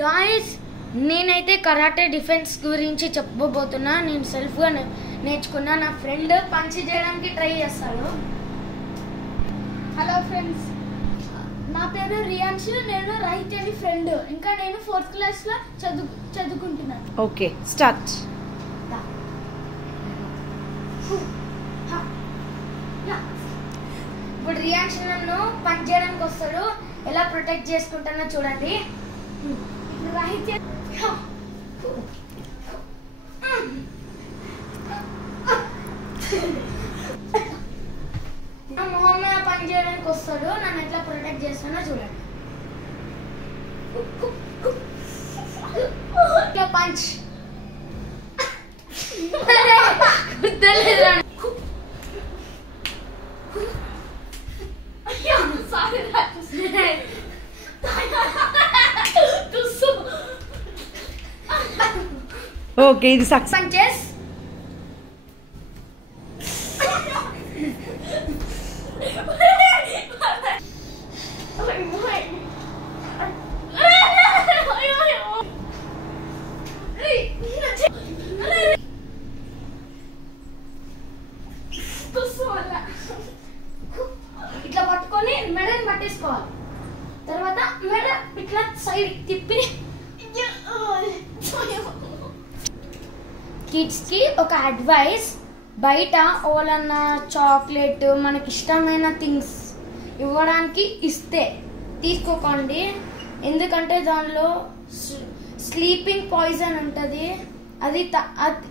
Guys నేనైతే karate defence గురించి చెప్పబోతున్నా. నేను సెల్ఫ్గా నేర్చుకున్నా. నా ఫ్రెండ్ పంచ్ చేయడానికి ట్రై చేస్తాడు. హలో ఫ్రెండ్స్, నా పేరు రియాన్షు. నేను రైట్ అని ఫ్రెండ్. ఇంకా నేను 4th క్లాస్లో చదువుకుంటున్నాను. Okay, start. ఇప్పుడు రియాన్షు నన్ను పంచ్ చేయడానికి వస్తాడు. ఎలా ప్రొటెక్ట్ చేసుకుంటానో చూడండి. రైట్ మొహం మీద పని చేయడానికి వస్తాడు. నన్ను ఎట్లా ప్రొటెక్ట్ చేస్తానో చూడండి. పంచ్ ఓకే, ఇది సక్సెస్. పంచెస్ ఇట్లా పట్టుకొని మెడని పట్టేసుకోవాలి. తర్వాత మెడ ఇట్లా సైడ్ తిప్పి కిడ్స్ కి ఒక అడ్వైస్, బయట ఓలన్నా చాక్లెట్ మనకి ఇష్టమైన థింగ్స్ ఇవ్వడానికి ఇస్తే తీసుకోకండి. ఎందుకంటే దానిలో స్లీపింగ్ పాయిజన్ ఉంటుంది. అది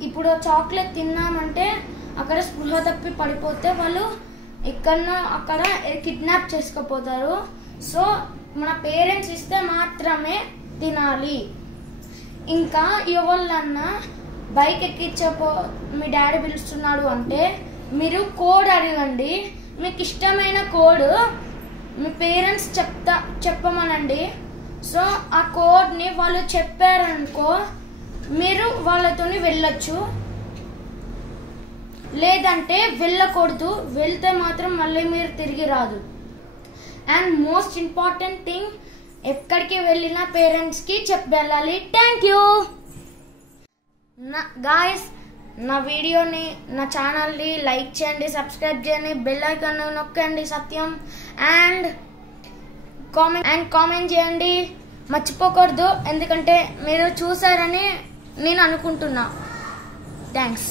ఇప్పుడు చాక్లెట్ తిన్నామంటే అక్కడ స్పృహ తప్పి పడిపోతే వాళ్ళు ఎక్కడనో అక్కడ కిడ్నాప్ చేసుకుపోతారు. సో మన పేరెంట్స్ ఇస్తే మాత్రమే తినాలి. ఇంకా ఎవళ్ళన్నా బైక్ ఎక్కించపో మీ డాడీ పిలుస్తున్నాడు అంటే మీరు కోడ్ అడగండి. మీకు ఇష్టమైన కోడ్ మీ పేరెంట్స్ చెప్పమనండి. సో ఆ కోడ్ని వాళ్ళు చెప్పారనుకో మీరు వాళ్ళతోని వెళ్ళొచ్చు. లేదంటే వెళ్ళకూడదు. వెళ్తే మాత్రం మళ్ళీ మీరు తిరిగి రాదు. అండ్ మోస్ట్ ఇంపార్టెంట్ థింగ్, ఎక్కడికి వెళ్ళినా పేరెంట్స్కి చెప్పి వెళ్ళాలి. Thank you guys. నా వీడియోని, నా ఛానల్ని లైక్ చేయండి, సబ్స్క్రైబ్ చేయండి, బెల్ ఐకాన్ నొక్కండి సత్యం. అండ్ కామెంట్ చేయండి మర్చిపోకూడదు. ఎందుకంటే మీరు చూసారని నేను అనుకుంటున్నా. థ్యాంక్స్.